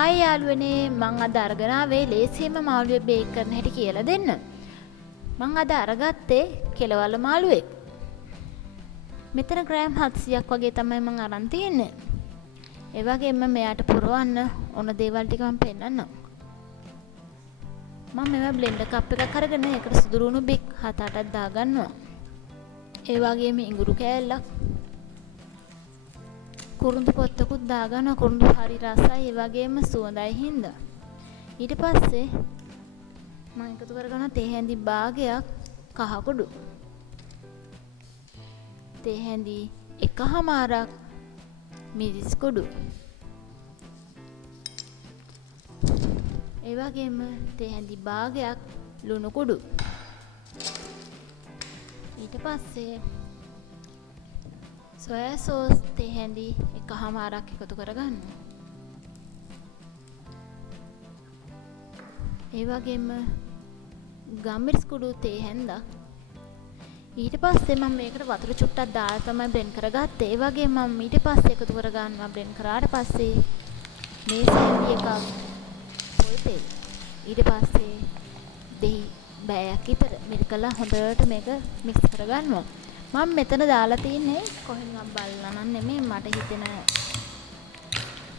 Hi යාළුවනේ මං අද අරගෙන ආවේ ලේසියෙන්ම මාළුවේ බේක් කරන හැටි කියලා දෙන්න. මං අද අරගත්තේ කෙලවල මාළුවේ. මෙතන ග්‍රෑම් 700ක් වගේ තමයි මං අරන් තියෙන්නේ. ඒ වගේම මෙයාට පුරවන්න ඕන දේවල් ටික මම පෙන්නන්නම්. මම මේවා බ්ලෙන්ඩර් කප් එකක් අරගෙන ඒකට සුදුරුණු බික් 7-8ක් දාගන්නවා. ඒ වගේම ඉඟුරු කෑල්ලක් කුරුඳු පොත්තකුත් දාගන්නවා. කුරුඳු හරි රසයි ඒ වගේම සුවඳයි හින්දා. ඊට පස්සේ මම එකතු කරගන්න තේ හැඳි භාගයක් කහ කුඩු. තේ හැඳි එකහමාරක් මිරිස් කුඩු. ඒ වගේම තේ හැඳි භාගයක් ලුණු කුඩු. ඊට පස්සේ සොයා සෝස් තේ හැඳි එකහමාරක් එකතු කරගන්න. ඒ වගේම ගම්මිරිස් කුඩු තේ හැන්දක්. ඊට පස්සේ මම මේකට වතුර චුට්ටක් දාලා තමයි බ්ලෙන්ඩ් කරගත්තේ. ඒ වගේම මම ඊට පස්සේ එකතු කරගන්නවා බ්ලෙන්ඩ් කරාට පස්සේ මේ සැන්ඩි එකක් පොල් තෙල්. ඊට පස්සේ දෙහි බෑයක් විතර මිරිකලා හොඳට මේක මික්ස් කරගන්නවා. මම මෙතන දාලා තින්නේ කොහෙන්වත් බලලා නම් නෙමෙයි මට හිතෙන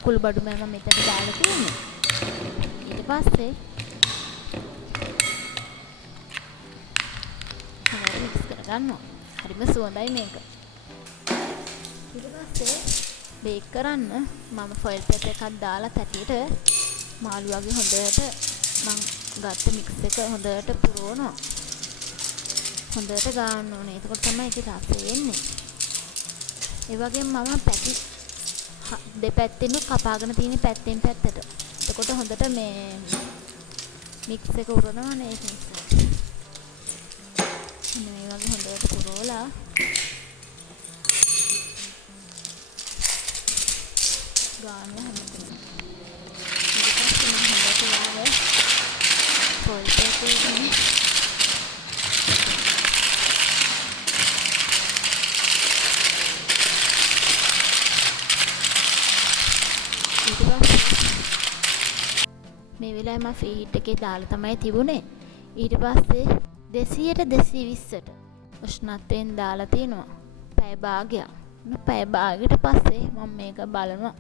කුළු බඩු මම මෙතන දාලා තින්නේ. ඊට පස්සේ මික්ස් කරගන්නවා. හරිම සුවඳයි මේක. ඊට පස්සේ බේක් කරන්න මම ෆොයිල් පේපර් එකක් දාලා තැටියට මාළු වගේ හොඳට මම ගත්ත මික්ස් එක හොඳට පුරවනවා. හොඳට ගාන්න ඕනේ. එතකොට තමයි ඒකේ රසය එන්නේ. ඒ වගේම මම පැටි දෙපැත්තෙම කපාගෙන තියෙන පැත්තෙන් පැත්තට. එතකොට හොඳට මේ මික්ස් එක උරනවනේ ඒක නිසා. මේ වගේ හොඳට පුරවලා ගාන්න හැමතැනම. ඊට පස්සේ මම හොඳට යාව ෆොයිල් පේපර් එකකින් මේ වෙලාවේ මම ෆ්‍රී හීට් එකේ දාලා තමයි තිබුණේ. ඊට පස්සේ 200ට 220ට උෂ්ණත්වයෙන් දාලා තිනවා. පැය භාගයක්. පැය භාගයකට පස්සේ මම මේක බලනවා.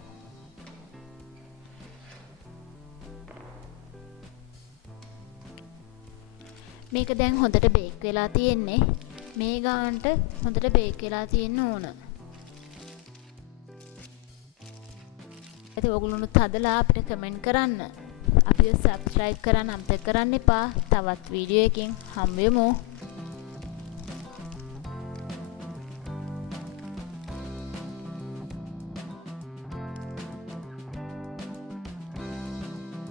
මේක දැන් හොඳට බේක් වෙලා තියෙන්නේ. මේ ගානට හොඳට බේක් වෙලා තියෙන්න ඕන. ඉතින් ඔයගොල්ලොනුත් හදලා අපිට කමෙන්ට් කරන්න. අපිව සබ්ස්ක්‍රයිබ් කරන්න අමතක කරන්න එපා. තවත් වීඩියෝ එකකින් හම්බෙමු.